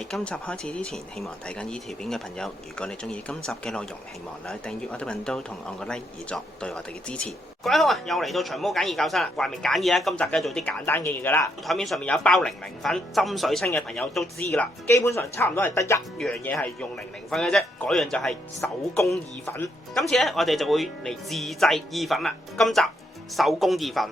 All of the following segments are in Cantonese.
喺今集開始之前，希望睇緊呢條片嘅朋友，如果你中意今集嘅內容，希望你訂閱我哋頻道同按個 like 以作對我哋嘅支持。各位好啊，又嚟到長毛簡易教室啦。話明簡易啦，今集梗係做啲簡單嘅嘢噶啦。台面上面有一包零零粉，斟水清嘅朋友都知噶啦。基本上差唔多係得一樣嘢係用零零粉嘅啫，嗰樣就係手工意粉。今次咧，我哋就會嚟自製意粉啦。今集手工意粉。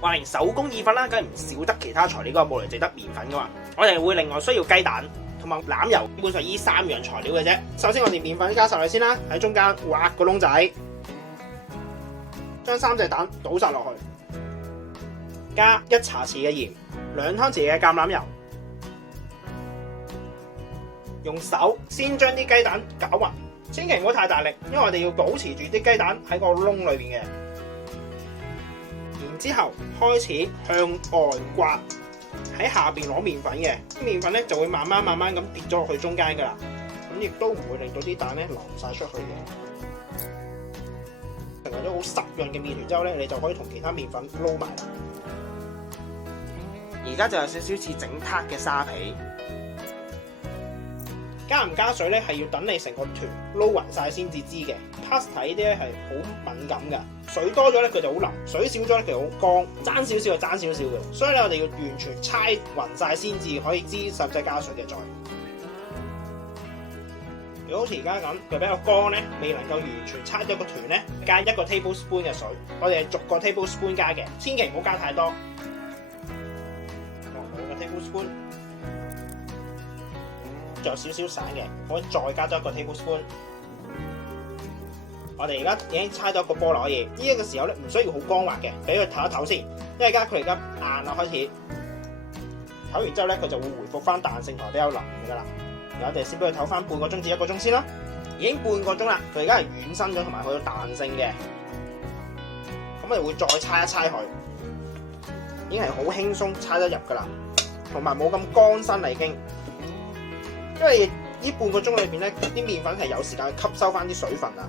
話明手工意粉啦，梗係唔少得其他材料噶，冇嚟淨得麵粉噶嘛。我哋會另外需要雞蛋同埋欖油，基本上依3樣材料嘅啫。首先我哋麵粉加晒去先啦，喺中間挖個窿仔，將3隻蛋倒晒落去，加1茶匙嘅鹽，2湯匙嘅橄欖油，用手先將啲雞蛋攪勻，千祈唔好太大力，因為我哋要保持住啲雞蛋喺個窿裏邊嘅。然之後開始向外刮，喺下邊攞麵粉嘅，啲麵粉咧就會慢慢咁跌咗落去中間噶啦，咁亦都唔會令到啲蛋咧流晒出去嘅。成為咗好濕潤嘅麵團之後咧，你就可以同其他麵粉撈埋啦。而家就有少少似整撻嘅沙皮。加唔加水咧，係要等你成個團撈勻晒先至知嘅。pasta 呢啲咧係好敏感㗎，水多咗咧佢就好腍，水少咗咧佢就好乾，爭少少就爭少少嘅。所以咧我哋要完全猜勻晒先至可以知使唔使加水嘅再。如果好似而家咁，佢比較乾咧，未能夠完全猜咗個團咧，加1個 tablespoon 嘅水，我哋係逐個 tablespoon 加嘅，千祈唔好加太多。2個 tablespoon。仲有少少散嘅，可以再加多1個 tablespoon。我哋而家已經猜到一個波啦，可以。呢個時候咧唔需要好光滑嘅，俾佢唞一唞先。因為而家佢而家硬啦，開始唞完之後咧，佢就會回復翻彈性同埋比較腍噶啦。然後我哋先俾佢唞翻半個鐘至1個鐘先啦。已經半個鐘啦，佢而家係軟身咗同埋佢有彈性嘅。咁我哋會再猜一猜佢，已經係好輕鬆猜得入噶啦，同埋冇咁乾身啦已經。因為呢半個鐘裏邊咧，啲麵粉係有時間去吸收翻啲水分啊。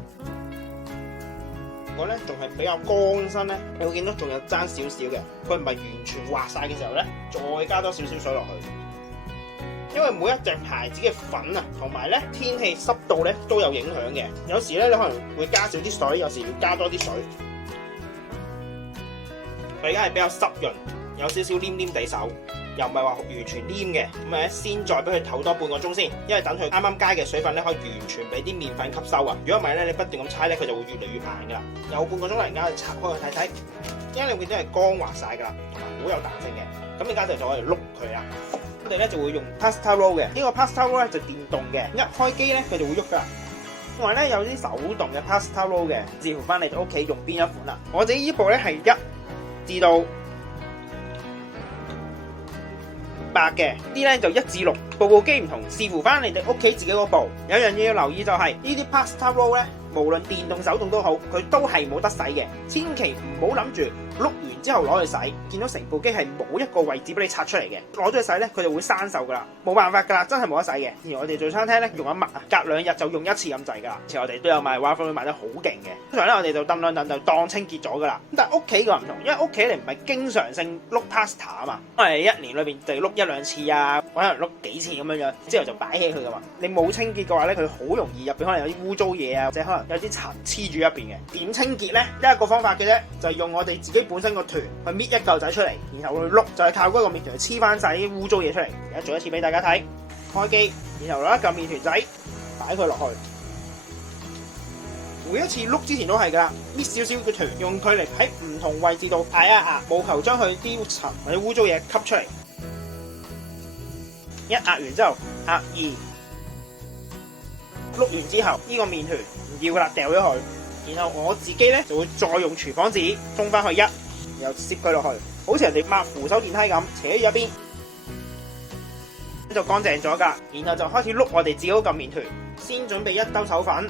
如果咧仲係比較乾身咧，你會見到仲有爭少少嘅，佢唔係完全滑晒嘅時候咧，再加多少少水落去。因為每一隻牌子嘅粉啊，同埋咧天氣濕度咧都有影響嘅。有時咧你可能會加少啲水，有時要加多啲水。佢而家係比較濕潤，有少少黏黏地手。又唔係話完全黏嘅，咁咪先再俾佢唞多半個鐘先，因為等佢啱啱加嘅水分咧，可以完全俾啲麵粉吸收啊！如果唔係咧，你不斷咁猜咧，佢就會越嚟越硬噶啦。有半個鐘啦，而家你拆開佢睇睇，因為你見到係乾滑晒噶啦，同埋好有彈性嘅。咁而家就可以碌佢啦。我哋咧就會用 pasta roll 嘅，呢個 pasta roll 咧就電動嘅，一開機咧佢就會喐噶啦。同埋咧有啲手動嘅 pasta roll 嘅，視乎翻你哋屋企用邊一款啦。我哋呢部咧係1至到8嘅，啲咧就1至6，部機唔同，視乎翻你哋屋企自己嗰部。有樣嘢要留意就係呢啲 pasta roll 咧，無論電動手動都好，佢都係冇得洗嘅。千祈唔好諗住碌完之後攞去洗，見到成部機係冇一個位置俾你拆出嚟嘅，攞咗去洗咧佢就會生鏽噶啦，冇辦法噶啦，真係冇得洗嘅。而我哋做餐廳咧用一麥啊，隔2日就用1次咁滯噶啦。其實我哋都有賣 waffle 賣得好勁嘅，通常咧我哋就等就當清潔咗噶啦。但係屋企個唔同，因為屋企你唔係經常性碌 pasta 啊嘛，因為1年裏邊就碌1-2次啊，可能碌幾次咁樣樣，之後就擺起佢噶嘛。你冇清潔嘅話咧，佢好容易入邊可能有啲污糟嘢啊，或者可能有啲塵黐住入邊嘅。點清潔咧？得一個方法嘅啫，就係用我哋自己本身個團去搣一嚿仔出嚟，然後去碌，就係靠嗰個麵團去黐翻晒啲污糟嘢出嚟。而家做一次俾大家睇，開機，然後攞一嚿麵團仔擺佢落去。每一次碌之前都係噶啦，搣少少嘅團，用佢嚟喺唔同位置度壓一壓，務求將佢啲塵或者污糟嘢吸出嚟。一壓完之後，壓2，碌完之後，呢個麵團唔要噶啦，掉咗佢。然後我自己咧就會再用廚房紙沖翻去1，然後攝佢落去，好似人哋抹扶手電梯咁，扯咗一邊，咁就乾淨咗噶。然後就開始碌我哋自己嗰嚿麵團，先準備1兜手粉。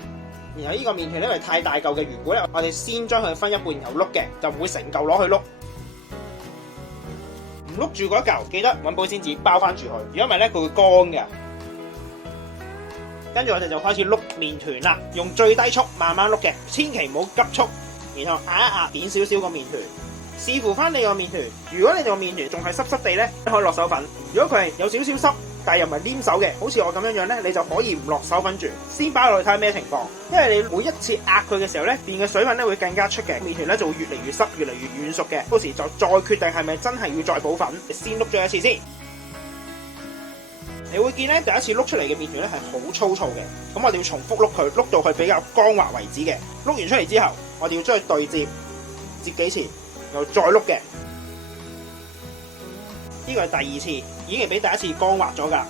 然後呢個麵團因為太大嚿嘅緣故咧，我哋先將佢分一半，然後碌嘅，就唔會成嚿攞去碌。唔碌住嗰一嚿，記得揾保鮮紙包翻住佢，如果唔係咧佢會乾嘅。跟住我哋就開始碌麵團啦，用最低速慢慢碌嘅，千祈唔好急速，然後壓一壓扁少少個麵團。視乎翻你個麵團，如果你哋個麵團仲係濕濕地咧，可以落手粉；如果佢係有少少濕，但係又唔係黏手嘅，好似我咁樣樣咧，你就可以唔落手粉住，先擺落去睇下咩情況。因為你每一次壓佢嘅時候咧，變嘅水分咧會更加出嘅，麵團咧就會越嚟越濕，越嚟越軟熟嘅。到時就再決定係咪真係要再補粉。先碌咗一次先，你會見咧第一次碌出嚟嘅麵團咧係好粗糙嘅，咁我哋要重複碌佢，碌到佢比較光滑為止嘅。碌完出嚟之後，我哋要將佢對接，接幾次。又再碌嘅，呢個係第二次，已經係比第一次光滑咗㗎。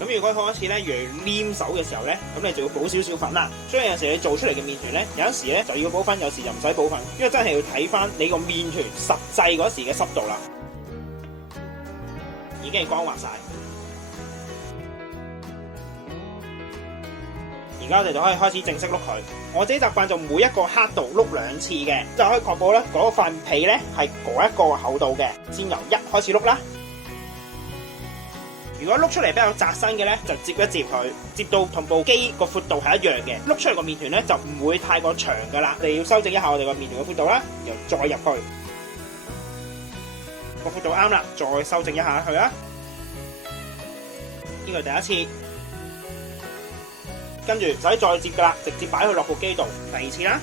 咁如果開始咧越嚟越黏手嘅時候咧，咁你就要補少少粉啦。所以有陣時你做出嚟嘅麵團咧，有陣時咧就要補粉，有時就唔使補粉，因為真係要睇翻你個麵團實際嗰時嘅濕度啦。已經係光滑晒。而家我哋就可以開始正式碌佢。我自己習慣就每一個刻度碌2次嘅，就可以確保咧嗰塊皮咧係嗰一個厚度嘅。先由1開始碌啦。如果碌出嚟比較窄身嘅咧，就接一接佢，接到同部機個闊度係一樣嘅。碌出嚟個麵團咧就唔會太過長噶啦。你要修正一下我哋個麵團嘅闊度啦，然後再入去個闊度啱啦，再修正一下佢啦。呢個係第一次。跟住唔使再接噶啦，直接擺佢落部機度。第二次啦，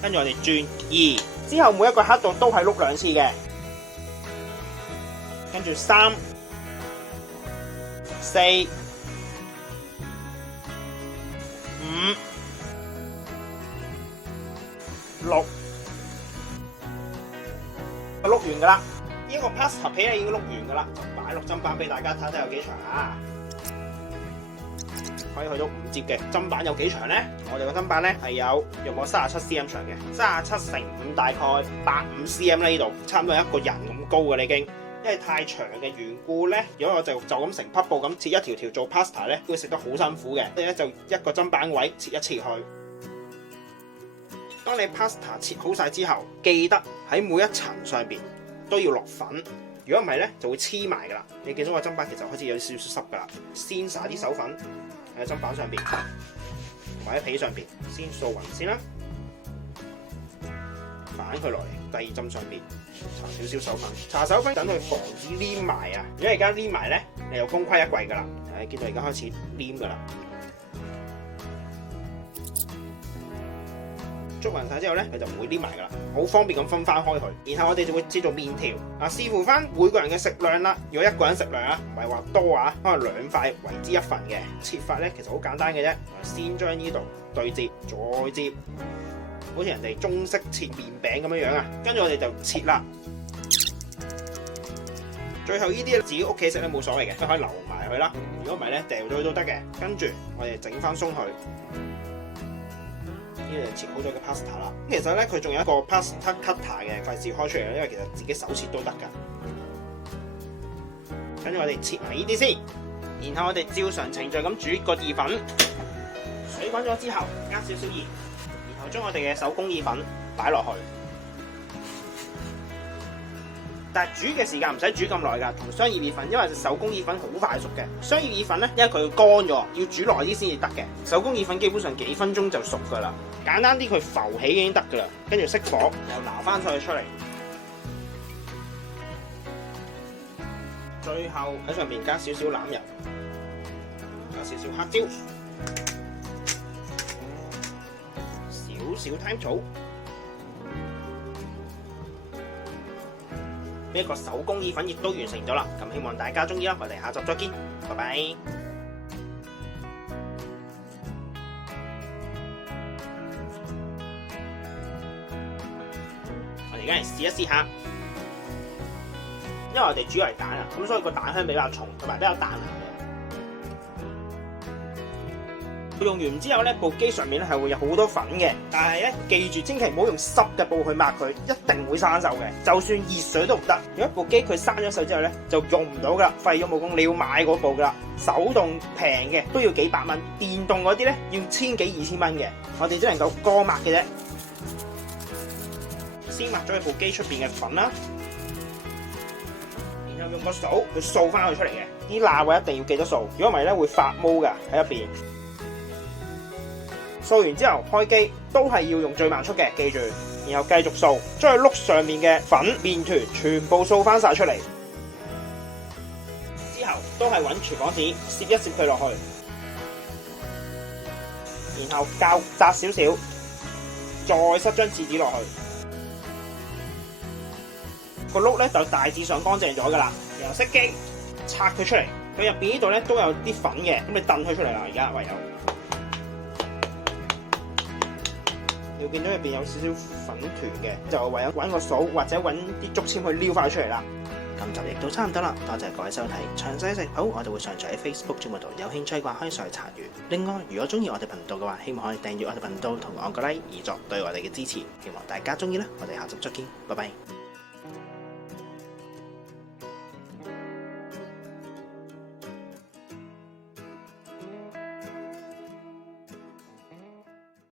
跟住我哋轉2，之後每一個刻度都係碌2次嘅。跟住3、4、5、6，碌完噶啦。呢個 pasta 皮咧已經碌完噶啦，就擺落砧板俾大家睇睇有幾長啊！可以去到5折嘅砧板有幾長咧？我哋個砧板咧係有約莫37 cm 長嘅，37乘5大概85 cm 呢度，差唔多一個人咁高嘅已經。因為太長嘅緣故咧，如果我就咁成匹布咁切一條條做 pasta 咧，會食得好辛苦嘅。所以咧就一個砧板位切一切去。當你 pasta 切好晒之後，記得喺每一層上邊都要落粉。如果唔係咧，就會黐埋噶啦。你見到個砧板其實開始有少少濕噶啦，先灑啲手粉喺砧板上邊，同埋喺皮上邊，先掃勻先啦。反佢落嚟，第二針上邊搽少少手粉，搽手粉等佢防止黏埋啊！如果而家黏埋咧，你又功虧一簣噶啦。係見到而家開始黏噶啦。捉勻晒之後咧，佢就唔會黏埋噶啦，好方便咁分翻開佢。然後我哋就會切做麵條。視乎翻每個人嘅食量啦。如果一個人食量啊，唔係話多啊，可能2塊為之一份嘅。切法咧其實好簡單嘅啫，先將呢度對接，再接，好似人哋中式切麵餅咁樣樣啊。跟住我哋就切啦。最後呢啲自己屋企食咧冇所謂嘅，都可以留埋佢啦。如果唔係咧，掉咗都得嘅。跟住我哋整翻鬆佢。呢度切好咗嘅 pasta 啦，其實咧佢仲有一個 pasta cutter 嘅，費事開出嚟，因為其實自己手切都得噶。跟住我哋切埋呢啲先，然後我哋照常程序咁煮個意粉，水滾咗之後加少少鹽，然後將我哋嘅手工意粉擺落去。但係煮嘅時間唔使煮咁耐㗎，同商業意粉，因為手工意粉好快熟嘅。商業意粉咧，因為佢乾咗，要煮耐啲先至得嘅。手工意粉基本上幾分鐘就熟㗎啦，簡單啲佢浮起已經得㗎啦。跟住熄火，又撈翻晒佢出嚟，最後喺上面加少少欖油，加少少黑椒，少少香草。呢一個手工意粉亦都完成咗啦，咁希望大家中意啦，我哋下集再見，拜拜。我哋而家嚟試一試下，因為我哋煮嚟蛋啊，咁所以個蛋香比較重，同埋比較彈牙嘅。用完之後咧，部機上面咧係會有好多粉嘅，但係咧記住千祈唔好用濕嘅布去抹佢，一定會生鏽嘅。就算熱水都唔得。如果部機佢生咗鏽之後咧，就用唔到噶啦，廢咗冇功，你要買嗰部噶啦。手動平嘅都要幾百蚊，電動嗰啲咧要千幾2000蚊嘅。我哋只能夠乾抹嘅啫。先抹咗部機出邊嘅粉啦，然然後用個掃去掃翻佢出嚟嘅。啲罅位一定要記得掃，如果唔係咧會發毛㗎喺入邊。掃完之後開機都係要用最慢速嘅，記住。然後繼續掃，將佢碌上面嘅粉麵團全部掃翻晒出嚟。之後都係揾廚房紙攝一攝佢落去，然後較窄少少，再塞張廁紙落去。個碌咧就大致上乾淨咗噶啦。然後熄機拆佢出嚟，佢入邊呢度咧都有啲粉嘅，咁你掟佢出嚟啦。而家唯有。要見到入邊有少少粉團嘅，就唯有揾個掃或者揾啲竹籤去撩翻佢出嚟啦。今集亦都差唔多啦，多謝各位收睇。詳細食譜我哋會上載喺 Facebook 專頁度，有興趣嘅話可以上去查閱。另外，如果中意我哋頻道嘅話，希望可以訂閱我哋頻道同按個 like 以作對我哋嘅支持。希望大家中意啦，我哋下集再見，拜拜。